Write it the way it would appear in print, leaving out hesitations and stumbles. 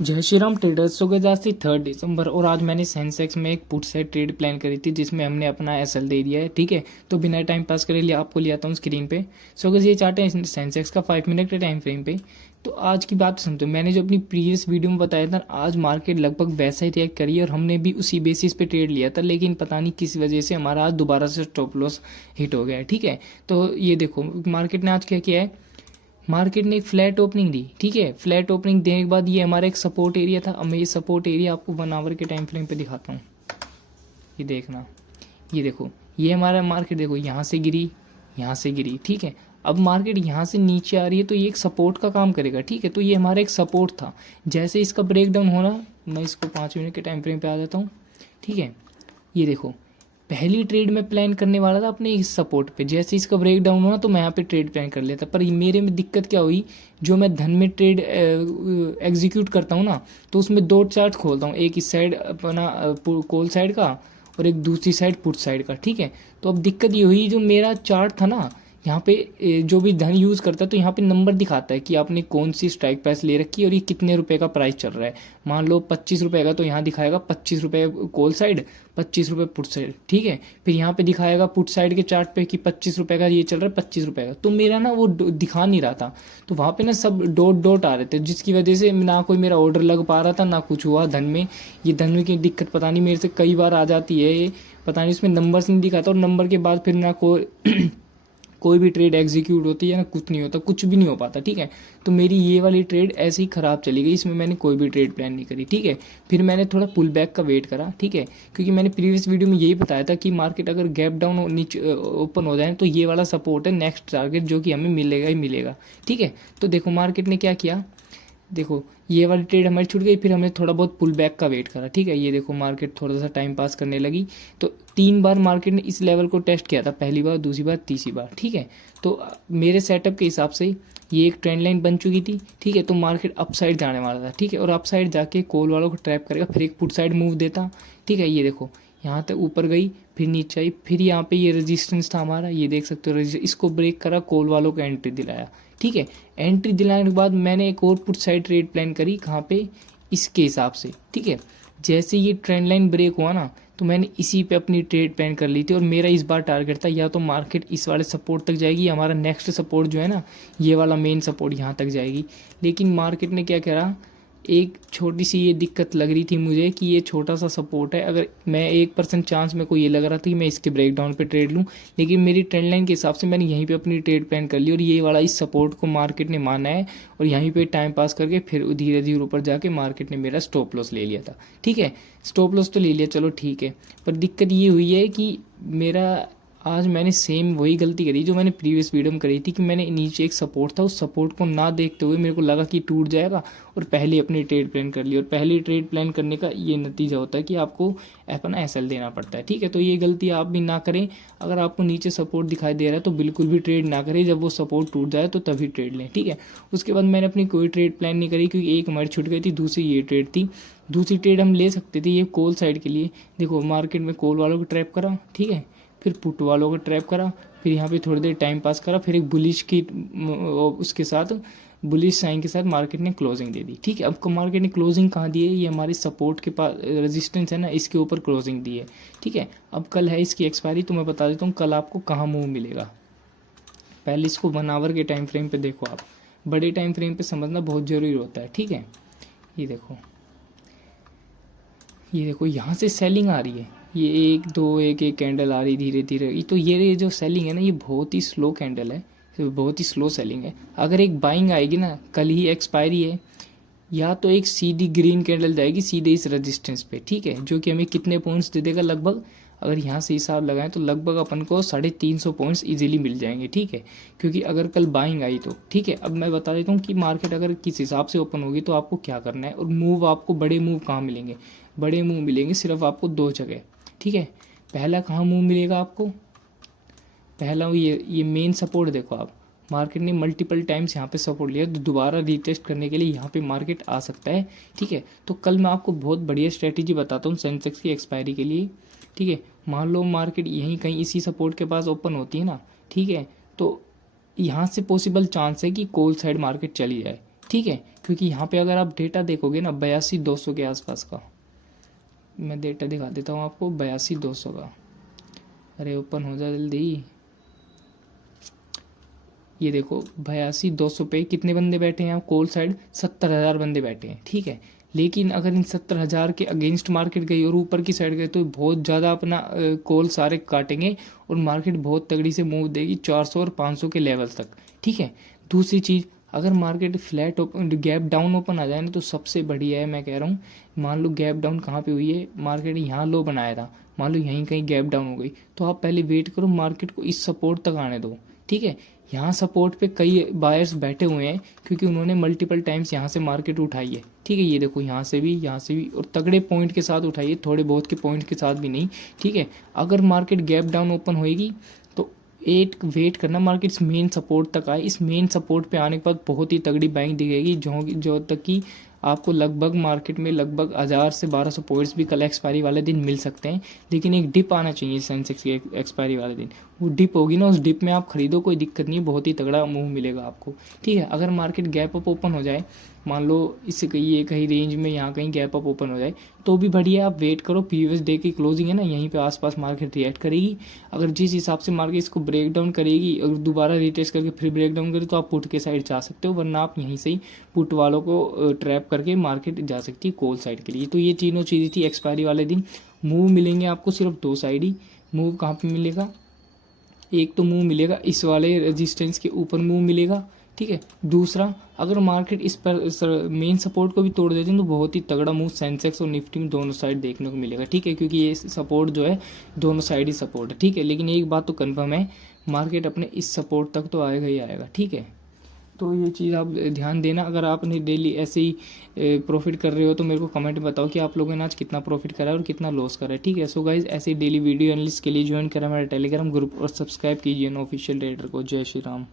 जय श्री राम ट्रेडर्स। सो गए आज थी 3 दिसंबर और आज मैंने सेंसेक्स में एक पुट साइड ट्रेड प्लान करी थी जिसमें हमने अपना एसएल दे दिया है। ठीक है, तो बिना टाइम पास करे लिए आपको ले आता हूँ स्क्रीन पे। सो गए ये चार्ट है सेंसेक्स का 5 मिनट के टाइम फ्रेम पे। तो आज की बात समझो, मैंने जो अपनी प्रीवियस वीडियो में बताया था आज मार्केट लगभग वैसा ही रिएक्ट करी और हमने भी उसी बेसिस पे ट्रेड लिया था, लेकिन पता नहीं किस वजह से हमारा आज दोबारा से स्टॉप लॉस हिट हो गया है। ठीक है, तो ये देखो मार्केट ने आज क्या किया है, मार्केट ने एक फ्लैट ओपनिंग दी। ठीक है, फ्लैट ओपनिंग देने के बाद ये हमारा एक सपोर्ट एरिया था। अब मैं ये सपोर्ट एरिया आपको 1 आवर के टाइम फ्रेम पे दिखाता हूँ। ये देखना, ये देखो, ये हमारा मार्केट देखो यहाँ से गिरी, यहाँ से गिरी। ठीक है, अब मार्केट यहाँ से नीचे आ रही है तो ये एक सपोर्ट का काम करेगा। ठीक है, तो ये हमारा एक सपोर्ट था। जैसे इसका ब्रेक डाउन होना, मैं इसको 5 मिनट के टाइम फ्रेम पे आ जाता हूँ। ठीक है, ये देखो, पहली ट्रेड में प्लान करने वाला था अपने इस सपोर्ट पे। जैसे इसका ब्रेक डाउन हुआ तो मैं यहाँ पे ट्रेड प्लान कर लेता, पर मेरे में दिक्कत क्या हुई, जो मैं धन में ट्रेड एग्जीक्यूट करता हूँ ना, तो उसमें 2 चार्ट खोलता हूँ, एक इस साइड अपना कॉल साइड का और एक दूसरी साइड पुट साइड का। ठीक है, तो अब दिक्कत ये हुई, जो मेरा चार्ट था ना, यहाँ पे जो भी धन यूज़ करता है तो यहाँ पे नंबर दिखाता है कि आपने कौन सी स्ट्राइक प्राइस ले रखी है और ये कितने रुपए का प्राइस चल रहा है। मान लो 25 रुपये का, तो यहाँ दिखाएगा 25 रुपये कॉल साइड, 25 रुपये पुट साइड। ठीक है, फिर यहाँ पे दिखाएगा पुट साइड के चार्ट पे कि 25 रुपये का ये चल रहा है, 25 रुपये का। तो मेरा ना वो दिखा नहीं रहा था, तो वहाँ पे ना सब डॉट डॉट आ रहे थे, जिसकी वजह से ना कोई मेरा ऑर्डर लग पा रहा था ना कुछ हुआ धन में। ये धन में की दिक्कत पता नहीं मेरे से कई बार आ जाती है, ये पता नहीं उसमें नंबर्स नहीं दिखाता, और नंबर के बाद फिर ना कोई भी ट्रेड एग्जीक्यूट होती है ना, कुछ नहीं होता, कुछ भी नहीं हो पाता। ठीक है, तो मेरी ये वाली ट्रेड ऐसे ही ख़राब चली गई, इसमें मैंने कोई भी ट्रेड प्लान नहीं करी। ठीक है, फिर मैंने थोड़ा पुल बैक का वेट करा। ठीक है, क्योंकि मैंने प्रीवियस वीडियो में यही बताया था कि मार्केट अगर गैप डाउन नीचे ओपन हो जाए तो ये वाला सपोर्ट है नेक्स्ट टारगेट, जो कि हमें मिलेगा ही मिलेगा। ठीक है, तो देखो मार्केट ने क्या किया, देखो ये वाली ट्रेड हमारी छूट गई, फिर हमने थोड़ा बहुत पुल बैक का वेट करा। ठीक है, ये देखो मार्केट थोड़ा सा टाइम पास करने लगी, तो 3 बार मार्केट ने इस लेवल को टेस्ट किया था, पहली बार, दूसरी बार, तीसरी बार। ठीक है, तो मेरे सेटअप के हिसाब से ये एक ट्रेंड लाइन बन चुकी थी। ठीक है, तो मार्केट अप साइड जाने वाला था। ठीक है, और अप साइड जाके कॉल वालों को ट्रैप करेगा, फिर एक पुट साइड मूव देता। ठीक है, ये देखो यहाँ तक ऊपर गई, फिर नीचे आई, फिर यहाँ पे ये रेजिस्टेंस था हमारा, ये देख सकते हो, इसको ब्रेक करा, कॉल वालों को एंट्री दिलाया। ठीक है, एंट्री दिलाने के बाद मैंने एक और पुट साइड ट्रेड प्लान करी, कहाँ पे, इसके हिसाब से। ठीक है, जैसे ये ट्रेंड लाइन ब्रेक हुआ ना, तो मैंने इसी पे अपनी ट्रेड प्लान कर ली थी, और मेरा इस बार टारगेट था या तो मार्केट इस वाले सपोर्ट तक जाएगी, हमारा नेक्स्ट सपोर्ट जो है ना, ये वाला मेन सपोर्ट यहाँ तक जाएगी। लेकिन मार्केट ने क्या करा, एक छोटी सी ये दिक्कत लग रही थी मुझे कि ये छोटा सा सपोर्ट है, अगर मैं 1% चांस मेरे को ये लग रहा था कि मैं इसके ब्रेकडाउन पे ट्रेड लूँ, लेकिन मेरी ट्रेंड लाइन के हिसाब से मैंने यहीं पे अपनी ट्रेड प्लान कर ली, और ये वाला इस सपोर्ट को मार्केट ने माना है, और यहीं पे टाइम पास करके फिर धीरे धीरे ऊपर जाके मार्केट ने मेरा स्टॉप लॉस ले लिया था। ठीक है, स्टॉप लॉस तो ले लिया, चलो ठीक है, पर दिक्कत ये हुई है कि मेरा आज मैंने सेम वही गलती करी जो मैंने प्रीवियस वीडियो में करी थी, कि मैंने नीचे एक सपोर्ट था, उस सपोर्ट को ना देखते हुए मेरे को लगा कि टूट जाएगा, और पहले अपनी ट्रेड प्लान कर ली। और पहले ट्रेड प्लान करने का ये नतीजा होता है कि आपको अपना एसएल देना पड़ता है। ठीक है, तो ये गलती आप भी ना करें। अगर आपको नीचे सपोर्ट दिखाई दे रहा है तो बिल्कुल भी ट्रेड ना करें, जब वो सपोर्ट टूट जाए तो तभी ट्रेड लें। ठीक है, उसके बाद मैंने अपनी कोई ट्रेड प्लान नहीं करी, क्योंकि एक हमारी छूट गई थी, दूसरी ये ट्रेड थी। दूसरी ट्रेड हम ले सकते थे, ये कॉल साइड के लिए। देखो मार्केट में कॉल वालों को ट्रैप करा, ठीक है, फिर पुट वालों को ट्रैप करा, फिर यहाँ पे थोड़ी देर टाइम पास करा, फिर एक बुलिश की उसके साथ बुलिश साइन के साथ मार्केट ने क्लोजिंग दे दी। ठीक है, अब मार्केट ने क्लोजिंग कहाँ दी है, ये हमारे सपोर्ट के पास रेजिस्टेंस है ना, इसके ऊपर क्लोजिंग दी है। ठीक है, अब कल है इसकी एक्सपायरी, तो मैं बता देता हूँ कल आपको कहाँ मूव मिलेगा। पहले इसको 1 आवर के टाइम फ्रेम पे देखो आप, बड़े टाइम फ्रेम पे समझना बहुत ज़रूरी होता है। ठीक है, ये देखो, ये देखो यहाँ से सेलिंग आ रही है, ये एक दो एक एक कैंडल आ रही धीरे धीरे। तो ये जो सेलिंग है ना, ये बहुत ही स्लो कैंडल है, बहुत ही स्लो सेलिंग है। अगर एक बाइंग आएगी ना, कल ही एक्सपायरी है, या तो एक सीधी ग्रीन कैंडल जाएगी सीधे इस रेजिस्टेंस पे। ठीक है, जो कि हमें कितने पॉइंट्स दे देगा, लगभग अगर यहाँ से हिसाब लगाएं तो लगभग अपन को 350 पॉइंट्स इजीली मिल जाएंगे। ठीक है, क्योंकि अगर कल बाइंग आई तो। ठीक है, अब मैं बता देता हूँ कि मार्केट अगर किस हिसाब से ओपन होगी तो आपको क्या करना है, और मूव आपको बड़े मूव कहाँ मिलेंगे, बड़े मूव मिलेंगे सिर्फ आपको 2 जगह। ठीक है, पहला कहाँ मूव मिलेगा आपको, पहला ये मेन सपोर्ट देखो आप, मार्केट ने मल्टीपल टाइम्स यहाँ पे सपोर्ट लिया, तो दोबारा रीटेस्ट करने के लिए यहाँ पे मार्केट आ सकता है। ठीक है, तो कल मैं आपको बहुत बढ़िया स्ट्रेटेजी बताता हूँ सेंसेक्स की एक्सपायरी के लिए। ठीक है, मान लो मार्केट यहीं कहीं इसी सपोर्ट के पास ओपन होती है ना, ठीक है, तो यहाँ से पॉसिबल चांस है कि कॉल साइड मार्केट चली जाए। ठीक है, क्योंकि यहाँ पे अगर आप डेटा देखोगे ना 82,200 के आसपास का, मैं डेटा दिखा देता हूँ आपको 82,200 का। अरे ओपन हो जा जल्दी। ये देखो 82,200 पे कितने बंदे बैठे हैं यहाँ कोल साइड, 70,000 बंदे बैठे हैं। ठीक है, लेकिन अगर इन 70,000 के अगेंस्ट मार्केट गई और ऊपर की साइड गई तो बहुत ज़्यादा अपना कॉल सारे काटेंगे और मार्केट बहुत तगड़ी से मूव देगी 400 और 500 के लेवल तक। ठीक है, दूसरी चीज़, अगर market flat open gap down open आ जाए ना तो सबसे बढ़िया है, मैं कह रहा हूँ। मान लो गैप डाउन कहाँ पे हुई है, मार्केट यहाँ लो बनाया था, मान लो यहीं कहीं गैप डाउन हो गई तो आप पहले वेट करो, मार्केट को इस सपोर्ट तक आने दो। ठीक है, यहाँ सपोर्ट पे कई बायर्स बैठे हुए हैं क्योंकि उन्होंने मल्टीपल टाइम्स यहाँ से मार्केट उठाई है। ठीक है, ये देखो यहाँ से भी और तगड़े पॉइंट के साथ उठाई है, थोड़े बहुत के पॉइंट के साथ भी नहीं। ठीक है, अगर मार्केट गैप डाउन ओपन होएगी तो वेट करना मार्केट इस मेन सपोर्ट तक आए। इस मेन सपोर्ट पे आने के बाद बहुत ही तगड़ी बाइंग दिखेगी जो तक कि आपको लगभग मार्केट में लगभग 1000 से 1200 पॉइंट्स भी कल एक्सपायरी वाले दिन मिल सकते हैं। लेकिन एक डिप आना चाहिए सेंसेक्स की एक्सपायरी वाले दिन, वो डिप होगी ना, उस डिप में आप खरीदो, कोई दिक्कत नहीं, बहुत ही तगड़ा मूव मिलेगा आपको। ठीक है, अगर मार्केट गैप अप ओपन हो जाए, मान लो इससे कहीं रेंज में यहाँ कहीं गैप अप ओपन हो जाए तो भी बढ़िया, आप वेट करो, प्रीवियस डे की क्लोजिंग है ना, यहीं पे आसपास मार्केट रिएक्ट करेगी। अगर जिस हिसाब से मार्केट इसको ब्रेक डाउन करेगी, अगर दोबारा रिटेस्ट करके फिर ब्रेक डाउन करे तो आप पुट के साइड जा सकते हो, वरना आप यहीं से ही पुट वालों को ट्रैप करके मार्केट जा सकती है कॉल साइड के लिए। तो ये तीनों चीज़ें थी एक्सपायरी वाले दिन। मूव मिलेंगे आपको सिर्फ दो साइड ही। मूव कहाँ पे मिलेगा, एक तो मूव मिलेगा इस वाले रेजिस्टेंस के ऊपर मूव मिलेगा। ठीक है, दूसरा अगर मार्केट इस पर मेन सपोर्ट को भी तोड़ देते हैं तो बहुत ही तगड़ा मूव सेंसेक्स और निफ्टी में दोनों साइड देखने को मिलेगा। ठीक है, क्योंकि ये सपोर्ट जो है दोनों साइड ही सपोर्ट है। ठीक है, लेकिन एक बात तो कंफर्म है, मार्केट अपने इस सपोर्ट तक तो आएगा ही आएगा। ठीक है, तो ये चीज़ आप ध्यान देना। अगर आपने डेली ऐसे ही प्रॉफिट कर रहे हो तो मेरे को कमेंट में बताओ कि आप लोगों ने आज कितना प्रॉफिट करा है और कितना लॉस करा है। ठीक है, सो गाइज ऐसे ही डेली वीडियो एनालिस्ट के लिए ज्वाइन करा मेरा टेलीग्राम ग्रुप और सब्सक्राइब कीजिए ऑफिशियल ट्रेडर को। जय श्री राम।